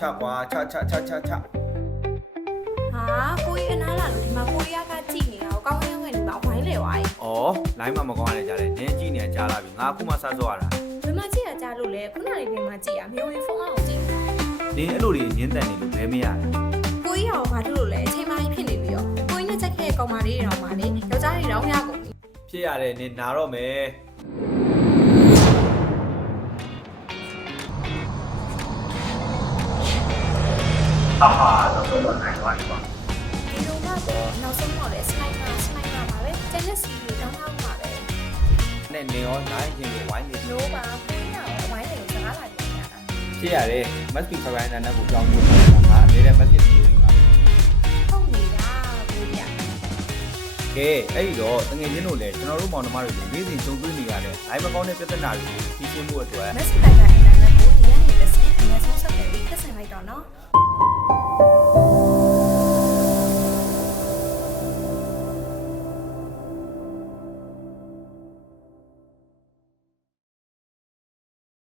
ချကွာချဟာကိုကြီးအနားလာလို့ဒီမှာကိုရီးယားကကြည့်နေတာကိုကောင်းကောင်းဝင်နေပါဝိုင်းလေဝိုင်း ဩလိုင်းမကောင်းရတဲ့ကြားတယ်နင်းကြည့်နေကြားလာပြီငါအခုမှစစောရတာ ဘယ်မှာကြည့်ရကြလို့လဲခုနလေးပြင်မှာကြည့်ရမျိုးရင်ဖုန်းအောင်ကြည့် နင်းအဲ့လိုတွေညင်းတန်နေလို့ဘယ်မရလဲ ကိုကြီးရောဘာလို့လို့လဲအချိန်မှဖြစ်နေပြီရောကိုကြီးနဲ့ချက်ခဲ့ကောင်မလေးတွေတော့မှလေယောက်ျားတွေတော့ရကုန်ပြီ ဖြစ်ရတယ်နင်းနာတော့မယ်တော့နိုင်သွားပြီပါ ဒီလိုမှတော့နောက်ဆုံးတော့လေစနိုက်ပါပါပဲကျန်တဲ့စီတွေတောင်းတောင်းပါပဲ နဲ့နင်းရောနိုင်ချင်းကိုဝိုင်းနေ လို့ပါကိုကြီးရောဝိုင်းလေကိုစကားလာကြည့်ရတာ ဖြစ်ရတယ် must be fine နာနဲ့ကိုကြောင်းလို့တာငါအနေနဲ့ must be စီရင်ပါ ဟုတ်နေတာကိုကြီးက ကဲအဲ့ဒီတော့တငယ်ချင်းတို့လည်းကျွန်တော်တို့မောင်နှမတွေကိုနေ့စဉ်ကြုံတွေ့နေရတဲ့အိုင်မကောင်းတဲ့ပြဿနာတွေကိုဖြေရှင်းမှုအတွက် မက်ဆေ့ချ်ကအင်တာနက်ကိုဒီကနေတစ်ဆင့်အများဆုံးဆက်သွယ်ပြီးဆက်ဆံလိုက်တော့နော်